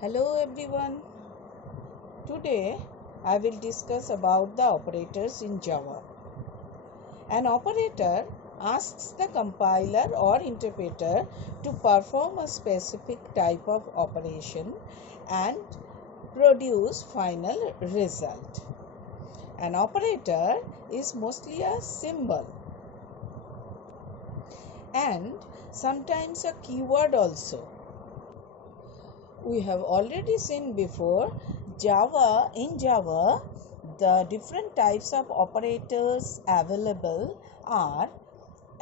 Hello everyone. Today I will discuss about the operators in Java. An operator asks the compiler or interpreter to perform a specific type of operation and produce final result. An operator is mostly a symbol and sometimes a keyword also. We have already seen before in Java the different types of operators available are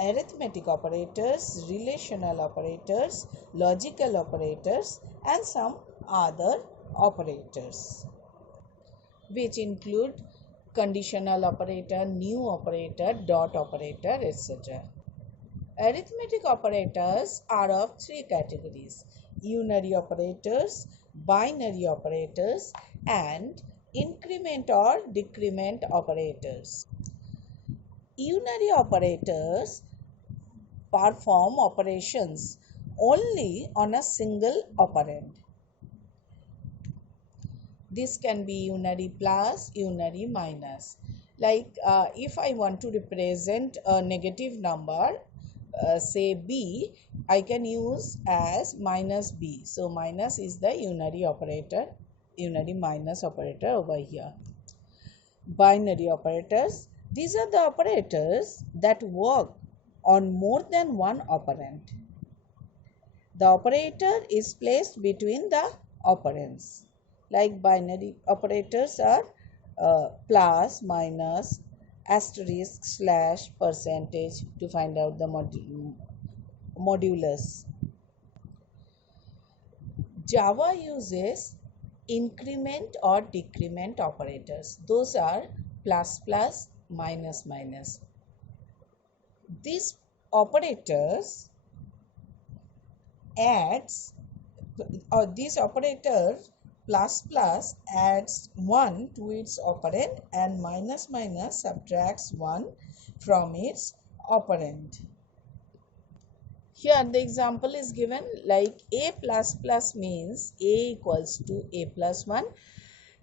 arithmetic operators, relational operators, logical operators and some other operators which include conditional operator, new operator, dot operator, etc. Arithmetic operators are of three categories: unary operators, binary operators, and increment or decrement operators. Unary operators perform operations only on a single operand. This can be unary plus, unary minus. Like if I want to represent a negative number, say b, I can use as minus b. So minus is the unary operator, unary minus operator over here. Binary operators, these are the operators that work on more than one operand. The operator is placed between the operands. Like binary operators are plus, minus, asterisk, slash, percentage to find out the modulus. Java uses increment or decrement operators. Those are plus plus, minus minus. These operators adds or this operator plus plus adds 1 to its operand and minus minus subtracts 1 from its operand. Here the example is given like a plus plus means a equals to a plus 1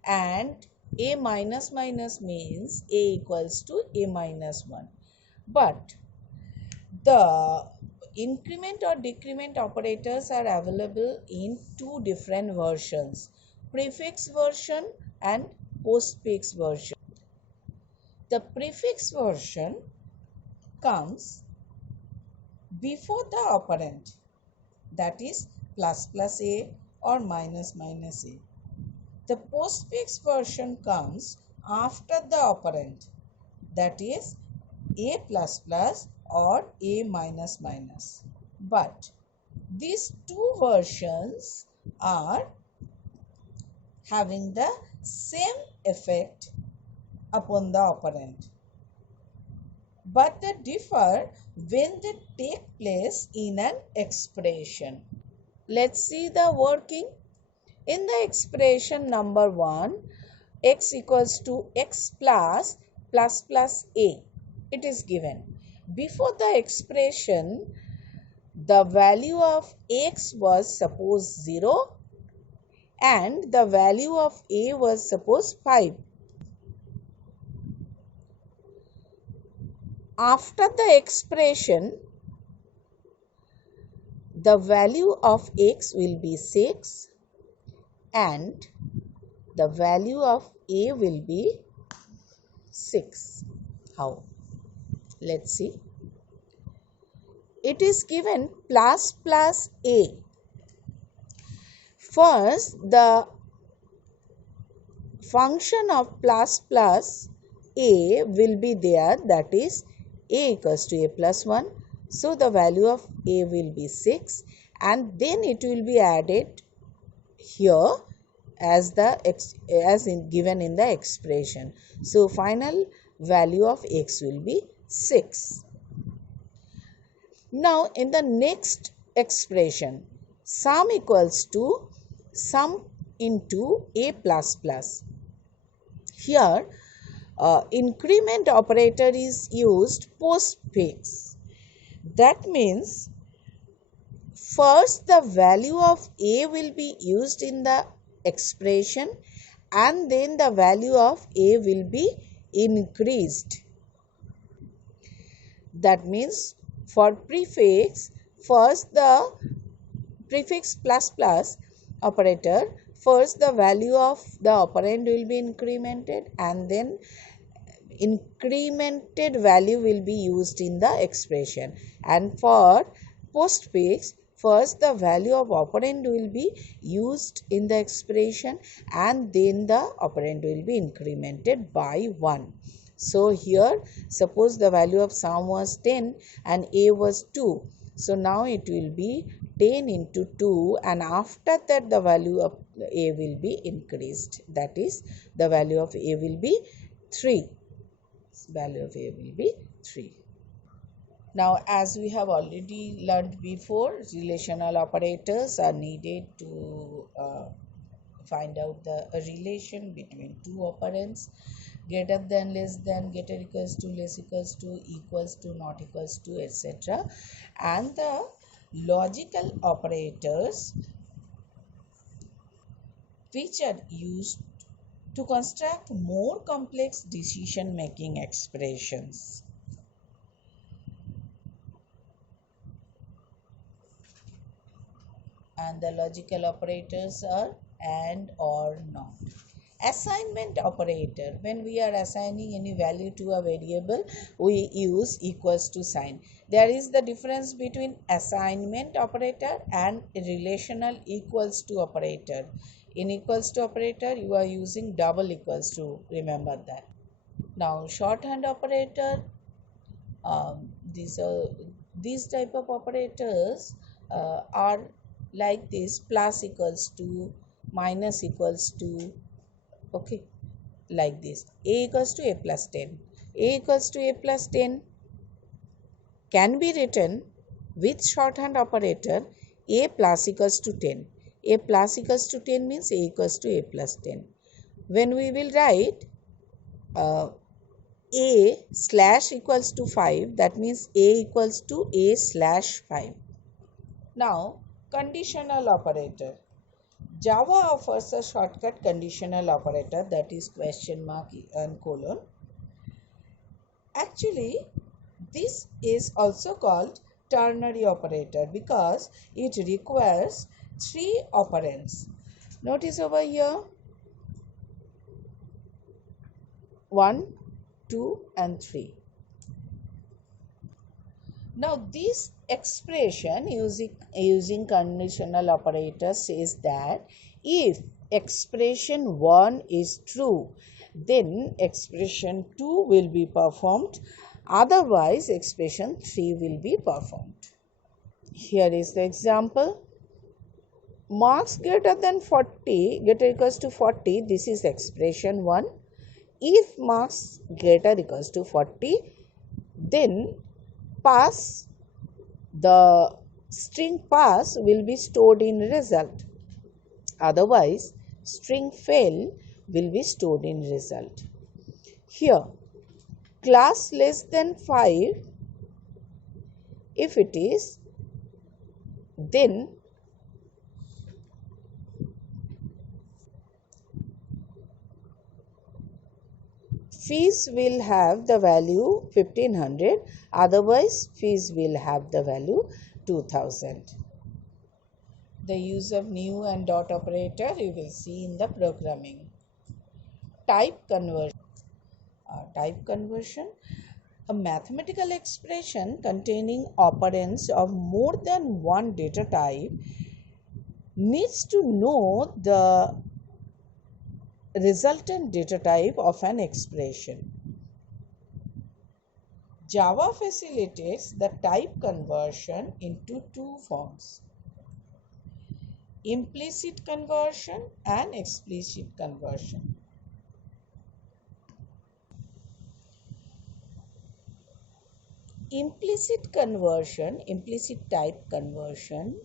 and a minus minus means a equals to a minus 1. But the increment or decrement operators are available in two different versions: prefix version and postfix version. The prefix version comes before the operand, that is plus plus a or minus minus a. The postfix version comes after the operand, that is a plus plus or a minus minus. But these two versions are having the same effect upon the operand, but they differ when they take place in an expression. Let's see the working. In the expression number 1, x equals to x plus plus a, it is given. Before the expression, the value of x was suppose 0 and the value of a was suppose 5. After the expression, the value of x will be 6 and the value of a will be 6. How? Let's see. It is given plus plus a. First, the function of plus plus a will be there, that is a equals to a plus 1. So the value of a will be 6 and then it will be added here as given in the expression. So final value of x will be 6. Now in the next expression, sum equals to sum into a plus plus. Here increment operator is used postfix. That means First, the value of a will be used in the expression, and then the value of a will be increased. That means for prefix, first the prefix plus plus operator, first the value of the operand will be incremented, and then incremented value will be used in the expression. And for postfix, first the value of operand will be used in the expression, and then the operand will be incremented by 1. So here, suppose the value of sum was 10 and a was 2. So now it will be 10 into 2, and after that the value of a will be increased. That is, the value of a will be 3. Value of a will be 3. Now, as we have already learned before, relational operators are needed to find out the relation between two operands: greater than, less than, greater equals to, less equals to, not equals to, etc. And the logical operators which are used to construct more complex decision making expressions. And the logical operators are and, or, not. Assignment operator: when we are assigning any value to a variable, we use equals to sign. There is the difference between assignment operator and relational equals to operator. In equals to operator, you are using double equals to, remember that. Now, shorthand operator, these type of operators are like this: plus equals to, minus equals to, okay, like this. A equals to a plus 10. A equals to a plus 10 can be written with shorthand operator a plus equals to 10. A plus equals to 10 means a equals to a plus 10. When we will write a slash equals to 5, that means a equals to a slash 5. Now, conditional operator. Java offers a shortcut conditional operator, that is question mark and colon. Actually, this is also called ternary operator because it requires 3 operands. Notice over here 1, 2 and 3. Now, this expression using conditional operator says that if expression 1 is true, then expression 2 will be performed. Otherwise, expression 3 will be performed. Here is the example. Marks greater than 40, greater equals to 40, this is expression 1. If marks greater equals to 40, then pass, the string pass will be stored in result. Otherwise, string fail will be stored in result. Here, class less than 5, if it is, then fees will have the value 1500, otherwise fees will have the value 2000. The use of new and dot operator you will see in the programming. Type conversion. A mathematical expression containing operands of more than one data type needs to know the resultant data type of an expression. Java facilitates the type conversion into 2 forms: implicit conversion and explicit conversion. Implicit type conversion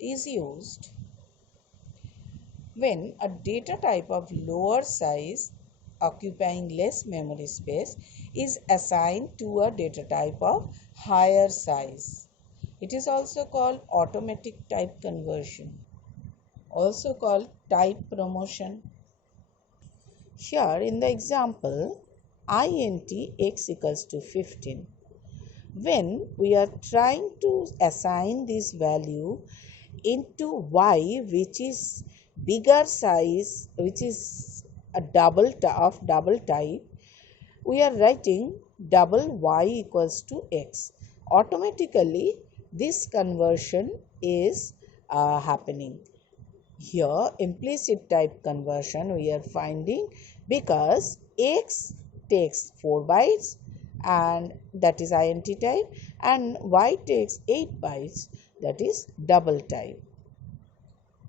is used when a data type of lower size occupying less memory space is assigned to a data type of higher size. It is also called automatic type conversion, also called type promotion. Here in the example, int x equals to 15. When we are trying to assign this value into y, which is bigger size, which is a double type, we are writing double y equals to x. Automatically this conversion is happening. Here implicit type conversion we are finding, because x takes 4 bytes and that is int type, and y takes 8 bytes, that is double type.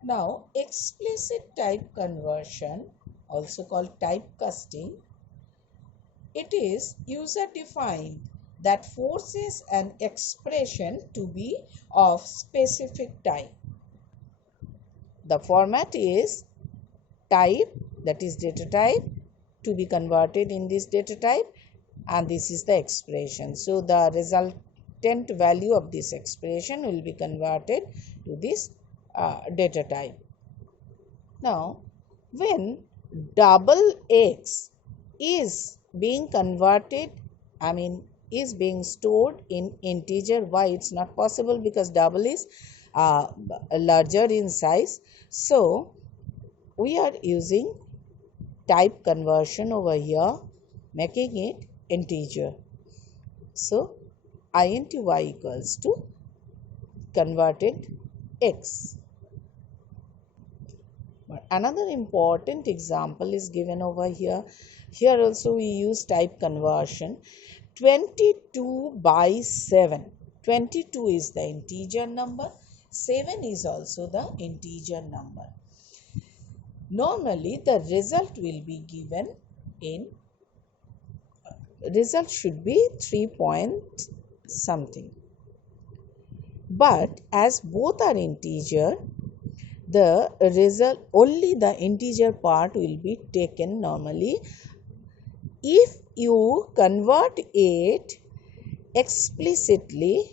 Now explicit type conversion, also called typecasting, it is user defined that forces an expression to be of specific type. The format is type, that is data type, to be converted in this data type, and this is the expression. So the resultant value of this expression will be converted to this data type. Now when double x is being converted, is being stored in integer y, it's not possible because double is larger in size. So we are using type conversion over here, making it integer. So int y equals to converted x. But another important example is given over here. Here also we use type conversion. 22 by 7. 22 is the integer number. 7 is also the integer number. Normally the result will be given in, result should be 3 point something. But as both are integer, the result, only the integer part will be taken normally. If you convert it explicitly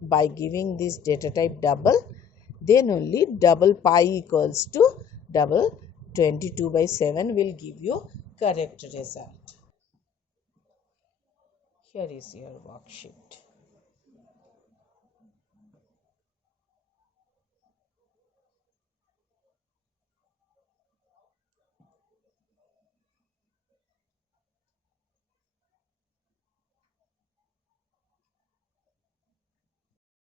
by giving this data type double, then only double pi equals to double 22 by 7 will give you correct result. Here is your worksheet.